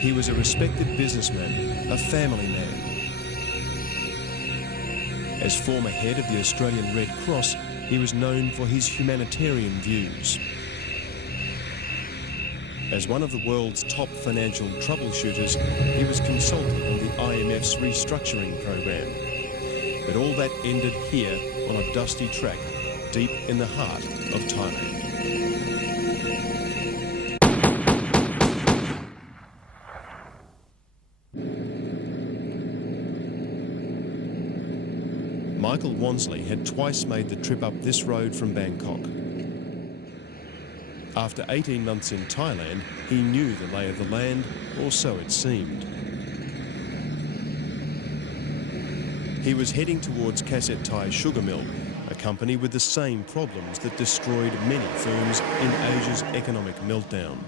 He was a respected businessman, a family man. As former head of the Australian Red Cross, he was known for his humanitarian views. As one of the world's top financial troubleshooters, he was consulting on the IMF's restructuring program. But all that ended here on a dusty track, deep in the heart of Thailand. Michael Wansley had twice made the trip up this road from Bangkok. After 18 months in Thailand, he knew the lay of the land, or so it seemed. He was heading towards Kaset Thai Sugar Mill, a company with the same problems that destroyed many firms in Asia's economic meltdown.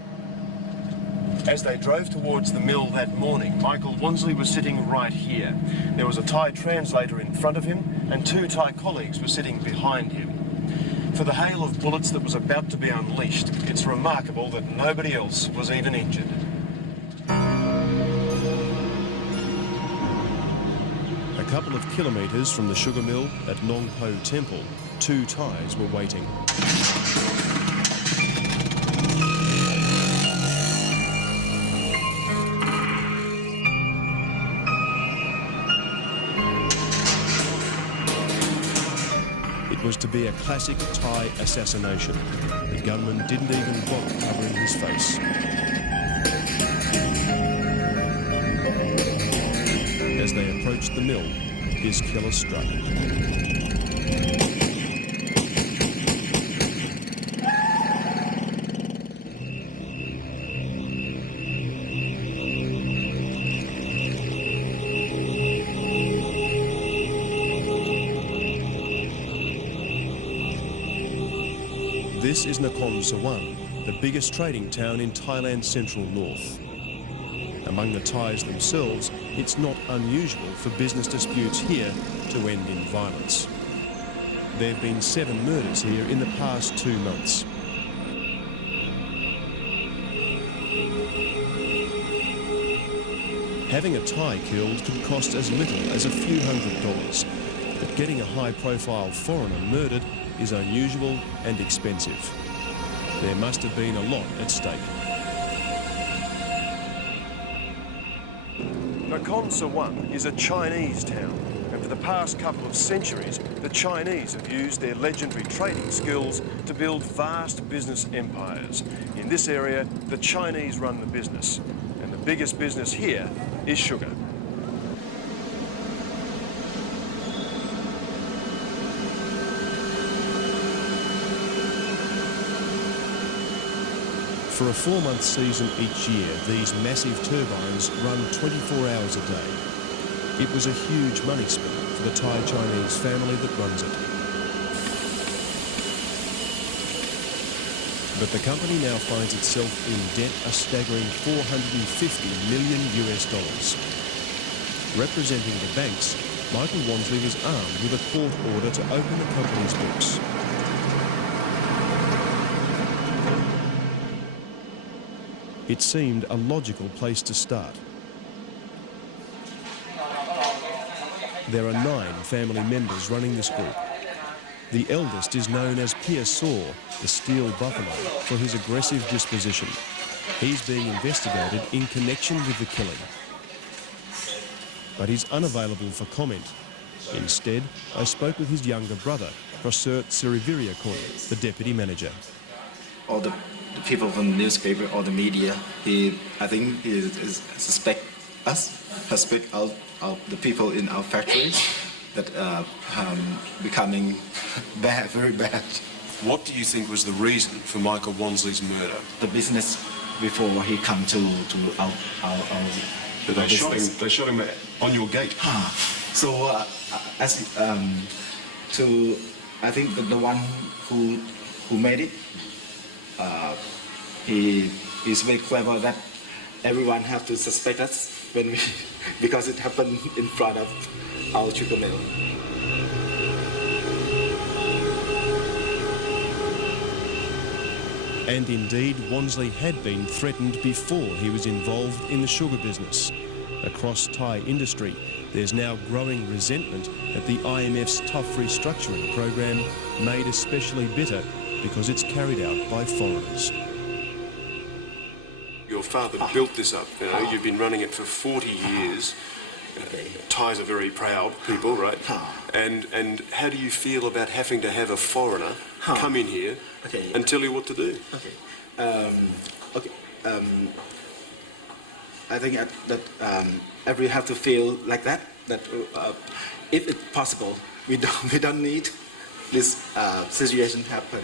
As they drove towards the mill that morning, Michael Wansley was sitting right here. There was a Thai translator in front of him, and two Thai colleagues were sitting behind him. For the hail of bullets that was about to be unleashed, it's remarkable that nobody else was even injured. A couple of kilometres from the sugar mill at Nong Po Temple, two Thais were waiting. It was to be a classic Thai assassination. The gunman didn't even bother covering his face. As they approached the mill, his killer struck. This is Nakhon Sawan, the biggest trading town in Thailand's central north. Among the Thais themselves, it's not unusual for business disputes here to end in violence. There have been 7 murders here in the past 2 months. Having a Thai killed could cost as little as a few $100s, but getting a high-profile foreigner murdered is unusual and expensive. There must have been a lot at stake. Nakhon Sawan is a Chinese town, and for the past couple of centuries, the Chinese have used their legendary trading skills to build vast business empires. In this area, the Chinese run the business, and the biggest business here is sugar. For a 4-month season each year, these massive turbines run 24 hours a day. It was a huge money spin for the Thai-Chinese family that runs it. But the company now finds itself in debt a staggering $450 million. Representing the banks, Michael Wansley was armed with a court order to open the company's books. It seemed a logical place to start. There are 9 family members running this group. The eldest is known as Pia Saw, the steel buffalo, for his aggressive disposition. He's being investigated in connection with the killing. But he's unavailable for comment. Instead, I spoke with his younger brother, Prasert Siriviriakon, the deputy manager. All the people from the newspaper or the media, I think he suspect the people in our factories that becoming bad, very bad. What do you think was the reason for Michael Wansley's murder? The business before he come to our But they shot him on your gate. So I think that the one who made it, he is very clever that everyone have to suspect us because it happened in front of our sugar mill. And indeed, Wansley had been threatened before he was involved in the sugar business. Across Thai industry, there's now growing resentment at the IMF's tough restructuring program, made especially bitter because it's carried out by foreigners. Your father built this up, you know, you've been running it for 40 years. Thais are very proud people, right? And how do you feel about having to have a foreigner come in here and tell you what to do? I think that everyone have to feel like that. That if it's possible, we don't need this situation happen.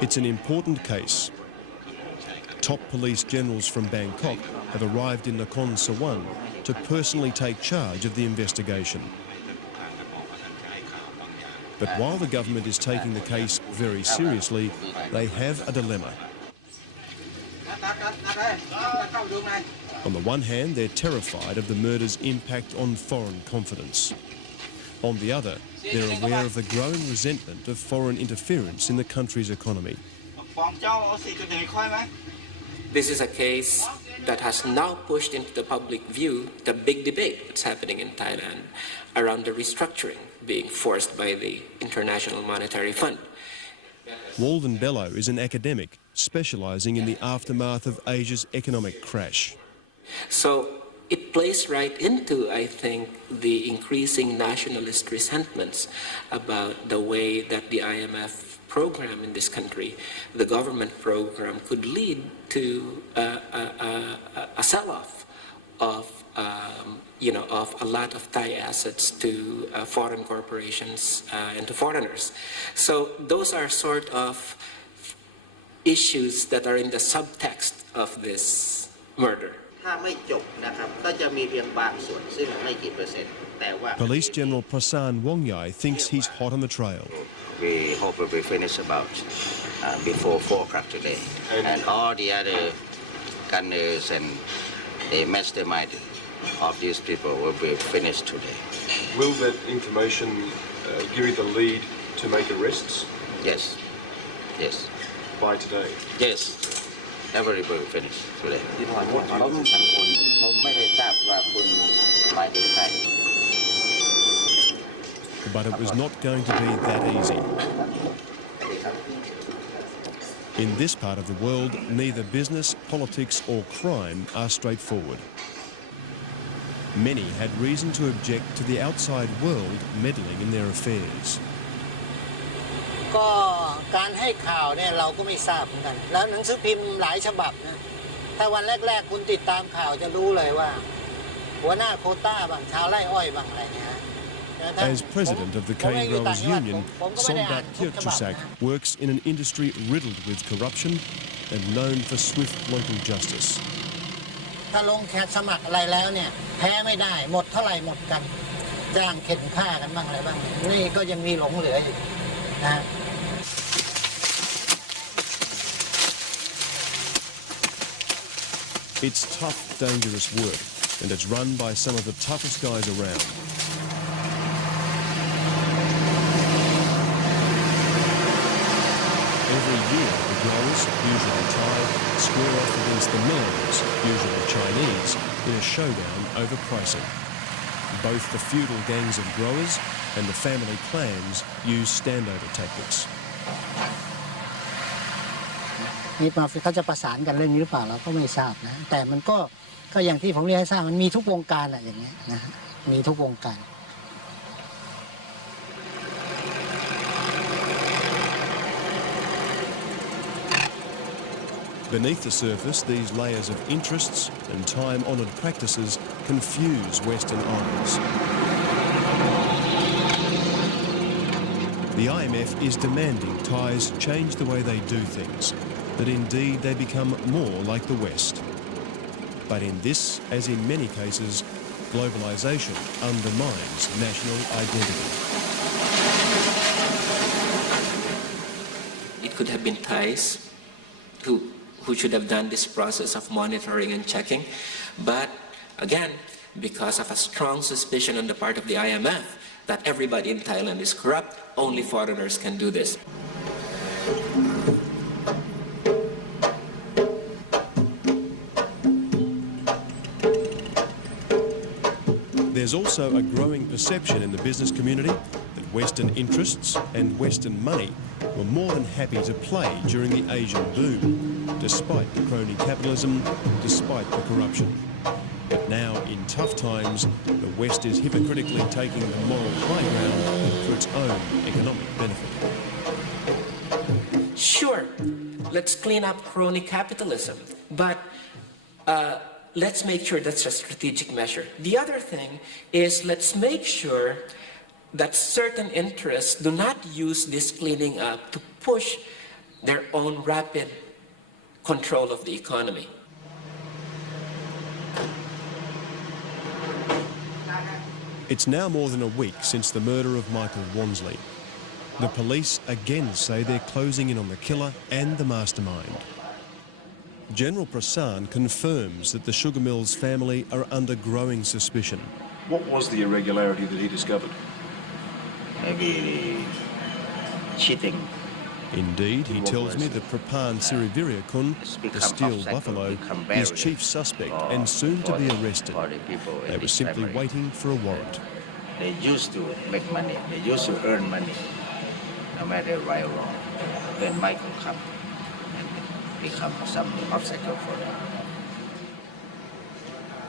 It's an important case. Top police generals from Bangkok have arrived in Nakhon Sawan to personally take charge of the investigation. But while the government is taking the case very seriously, they have a dilemma. On the one hand, they're terrified of the murder's impact on foreign confidence. On the other, they're aware of the growing resentment of foreign interference in the country's economy. This is a case that has now pushed into the public view the big debate that's happening in Thailand around the restructuring being forced by the International Monetary Fund. Walden Bello is an academic specialising in the aftermath of Asia's economic crash. So it plays right into, I think, the increasing nationalist resentments about the way that the IMF program in this country, the government program, could lead to a sell-off of of a lot of Thai assets to foreign corporations and to foreigners. So those are sort of issues that are in the subtext of this murder. Police General Prasan Wongyai thinks he's hot on the trail. We hope it will finish about before 4 o'clock today. And all the other gunners and the mastermind of these people will be finished today. Will that information give you the lead to make arrests? Yes. Yes. By today? Yes. Everybody will finish today. But it was not going to be that easy. In this part of the world, neither business, politics or crime are straightforward. Many had reason to object to the outside world meddling in their affairs. ก็การให้ข่าวเนี่ยเราก็ไม่ทราบเหมือนกันแล้วหนังสือพิมพ์หลายฉบับนะถ้าวันแรกๆคุณติดตามข่าวจะรู้เลยว่าหัวหน้าโควต้าบางชาวไร่อ้อยบางอะไรเนี่ย As president of the cane growers union, Sombat Kirchusak works in an industry riddled with corruption and known for swift local justice. ถ้าลงแขกสมัครอะไรแล้วเนี่ยแพ้ไม่ได้หมดเท่าไหร่หมดกันจ้างเข็นฆ่ากันบ้างอะไรบ้างนี่ก็ยังมีหลงเหลืออยู่นะ It's tough, dangerous work, and it's run by some of the toughest guys around. Every year, the growers, usually Thai, square off against the millers, usually Chinese, in a showdown over pricing. Both the feudal gangs of growers and the family clans use standover tactics. นี่มาเขาจะประสานกันเรื่องนี้หรือเปล่าเราก็ไม่ทราบนะแต่มันก็อย่างที่ผมเรียนให้ทราบมันมีทุกวงการอะอย่างเงี้ยนะมีทุกวงการ Beneath the surface, these layers of interests and time-honoured practices confuse Western eyes. The IMF is demanding Thais change the way they do things, that indeed they become more like the West. But in this, as in many cases, globalisation undermines national identity. It could have been Thais who should have done this process of monitoring and checking. But again, because of a strong suspicion on the part of the IMF that everybody in Thailand is corrupt, only foreigners can do this. There's also a growing perception in the business community that Western interests and Western money were more than happy to play during the Asian boom, despite the crony capitalism, despite the corruption. But now, in tough times, the West is hypocritically taking the moral high ground for its own economic benefit. Sure, let's clean up crony capitalism, but let's make sure that's a strategic measure. The other thing is let's make sure that certain interests do not use this cleaning up to push their own rapid control of the economy. It's now more than a week since the murder of Michael Wansley. The police again say they're closing in on the killer and the mastermind. General Prasan confirms that the sugar mill's family are under growing suspicion. What was the irregularity that he discovered? Maybe cheating. Indeed, he tells me that Prapan Siriviriakun, the steel buffalo, is chief suspect and soon to be arrested. They were simply waiting for a warrant. They used to make money. They used to earn money, no matter right or wrong. When Michael comes, and become some obstacle for them.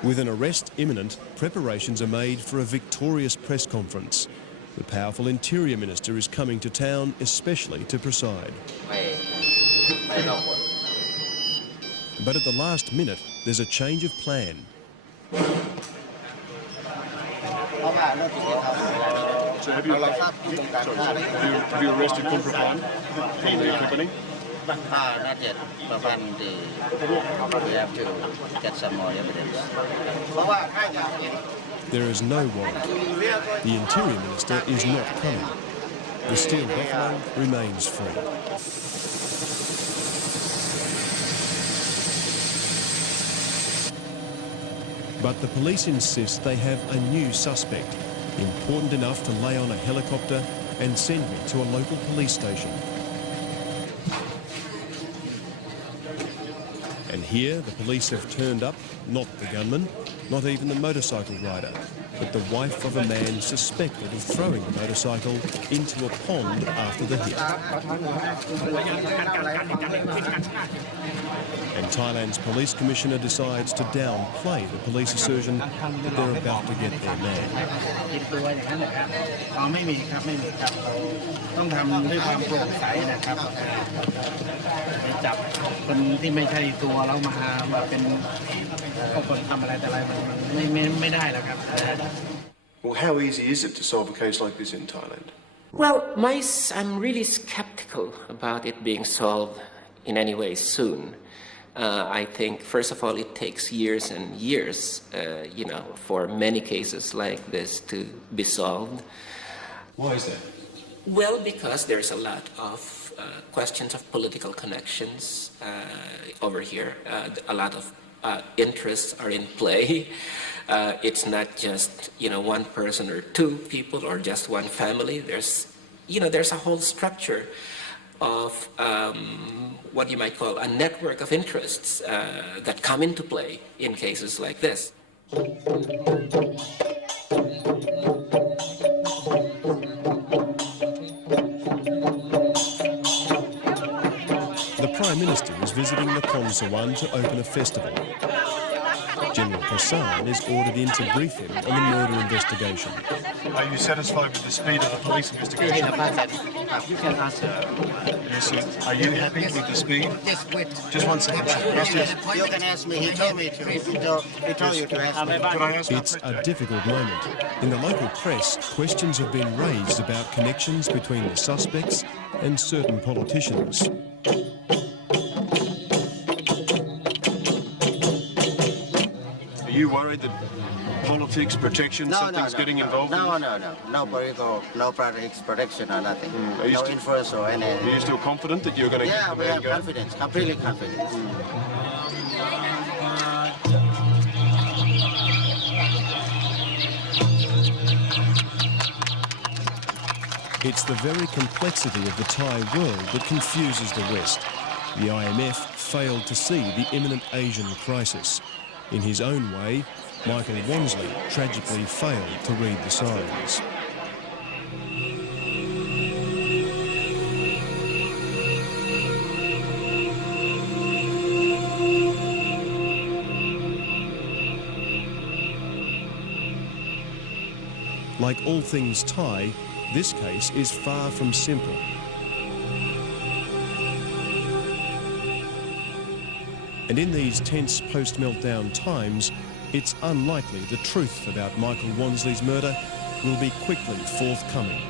With an arrest imminent, preparations are made for a victorious press conference. The powerful Interior Minister is coming to town especially to preside. But at the last minute, there's a change of plan. So have you arrested Kun Prapan from the company? Not yet. We have to get some more evidence. There is no warrant. The Interior Minister is not coming. The steel buffalo remains free. But the police insist they have a new suspect, important enough to lay on a helicopter and send me to a local police station. And here the police have turned up, not the gunman, not even the motorcycle rider, but the wife of a man suspected of throwing the motorcycle into a pond after the hit. And Thailand's police commissioner decides to downplay the police assertion that they're about to get their man. Well, how easy is it to solve a case like this in Thailand? Well, I'm really skeptical about it being solved in any way soon. I think, first of all, it takes years and years, for many cases like this to be solved. Why is that? Well, because there's a lot of questions of political connections over here. A lot of interests are in play. It's not just, one person or two people or just one family. There's a whole structure of what you might call a network of interests that come into play in cases like this. The Prime Minister is visiting Nakhon Sawan to open a festival. General Prasan is ordered in to brief him on the murder investigation. Are you satisfied with the speed of the police investigation? Yes, sir. Are you happy with the speed? Just one second. Yes. You can ask me. He told me to. He told you to ask me. Could I ask It's a difficult moment. In the local press, questions have been raised about connections between the suspects and certain politicians. Are you worried that politics, protection, something's getting involved? No political, no politics protection or nothing. Are you No still- influence or any. Are you still confident that you're going to Yeah, get the we man have going? confidence, completely confidence. It's the very complexity of the Thai world that confuses the West. The IMF failed to see the imminent Asian crisis. In his own way, Michael Wansley tragically failed to read the signs. Like all things Thai, this case is far from simple. And in these tense post-meltdown times, it's unlikely the truth about Michael Wansley's murder will be quickly forthcoming.